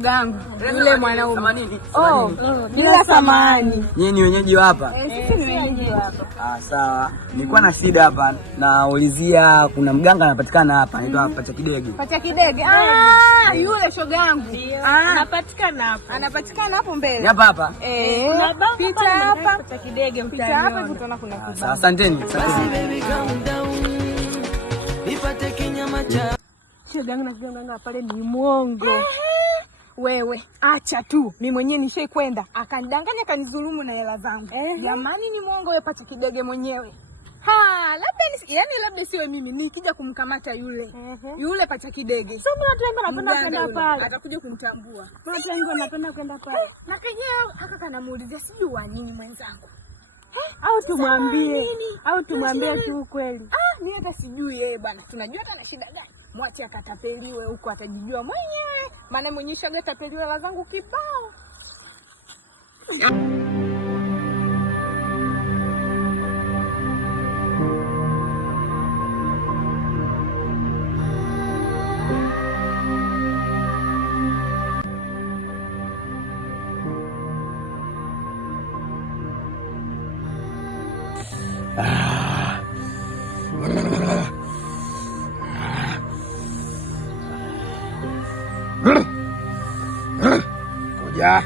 shoga yangu. Yule mwanaume. Bila samani. Nyinyi ni wenyeji hapa? Sisi ni wenyeji hapa. Sawa. Nilikuwa na shida hapa. Naulizia kuna mganga anapatikana hapa, anaitwa Pacha Kidege. Pacha Kidege. Yule shoga yangu. Anapatikana hapa. Anapatikana hapo mbele. Hapa hapa. Pita hapa. Pacha Kidege mtaani. Pita hapa utaona kuna kibao. Asanteni. Shoga yangu na kiganga pale ni mwongo. Wewe acha tu, mimi mwenyewe nishaikwenda akanidanganya akanidhulumu na hela zangu. Jamani ni mwongo wewe Pacha Kidege mwenyewe. Labda siwe mimi nikija kumkamata yule Pacha Kidege. Sio mimi watu wengi wanapenda kwenda pale. Atakuja kumtambua. Watu wengi wanapenda kwenda pale. Na kenyewe haka kanamuulizia sijui wa nini mwenzangu. Au tumwambie tu ukweli. Mimi hata sijui yeye bwana. Tunajua hata na shida gani. Mwache akatapeliwe huko atajijua mwenyewe. Maana mwenyewe shaga tapeliwe hela zangu kibao. Kuja.